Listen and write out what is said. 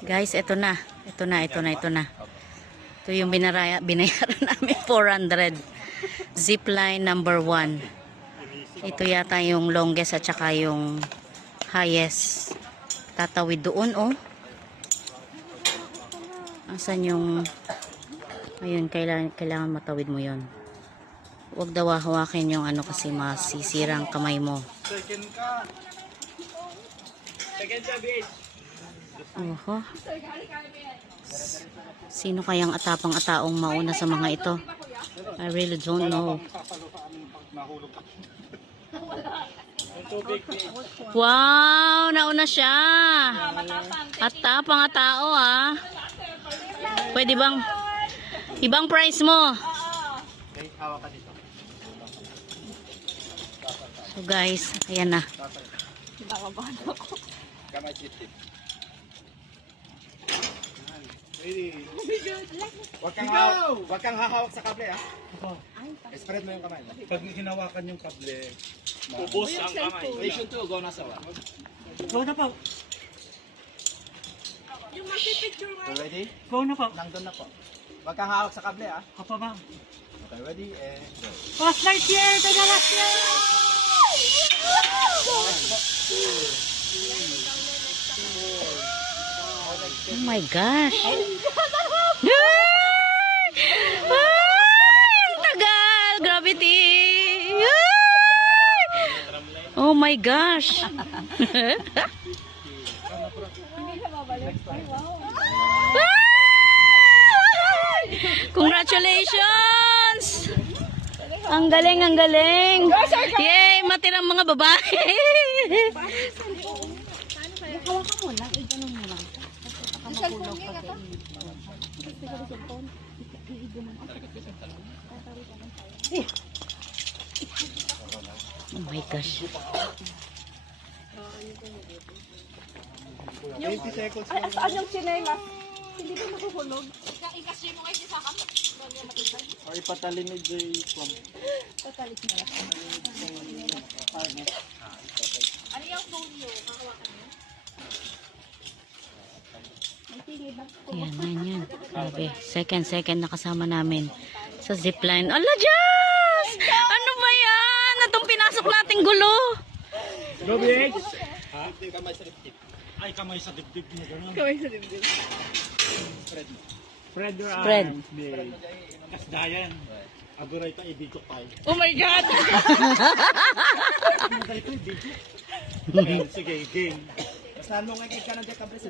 Guys, ito na. Ito na. Ito yung binayaran namin 400. Zipline number 1. Ito yata yung longest at saka yung highest. Tatawid doon, oh. Asan yung... Ayun, kailangan matawid mo yon. Huwag daw hawakin yung ano kasi masisira ang kamay mo. Second ka. Second ka, BH. Oho. Sino kayang atapang-ataong mauna sa mga ito? I really don't know. Wow, nauna siya. Atapang-atao, ah. Pwede bang ibang price mo? So guys, ayan na. Wag kang hahawak sa kable, ah. Spread mo yung kamay. Pag hinawakan yung kable, ubos ang kamay. Station 2, go na sa wa. Go na po. Yung magpipicture nga. Ready? Go na po. Nandun na po. Wag kang hawak sa kable, ah. Apa ma'am. Okay, ready? And go. Last night here! Taga last year! Oh my gosh. Ay! Ang tagal! Gravity! Ay! Oh my gosh! Congratulations! Ang galing, ang galing! Yay! Matirang mga babae! Oh my gosh. 20 seconds. Saan yung chinelas? Hindi ba nakuhulog? Ikasya mo kayo sa kami. Or ipatalin ni Jay from... Ano yung phone nyo? Kakawakan nyo? Yan. Grabe. Second nakasama namin sa zipline. Ala, Diyos! Ano ba yan? Itong pinasok nating gulo. Go, BH! Ha? Kamay sa dibdib. Ay, kamay sa dibdib mo gano'n. Kaway sa dibdib. Spread mo. Spread your Spread. arms, babe. Kasdayan. Aguray ta ibigok tayo. Oh my God! Sige, game. Mas nalong nga ka ng kable sa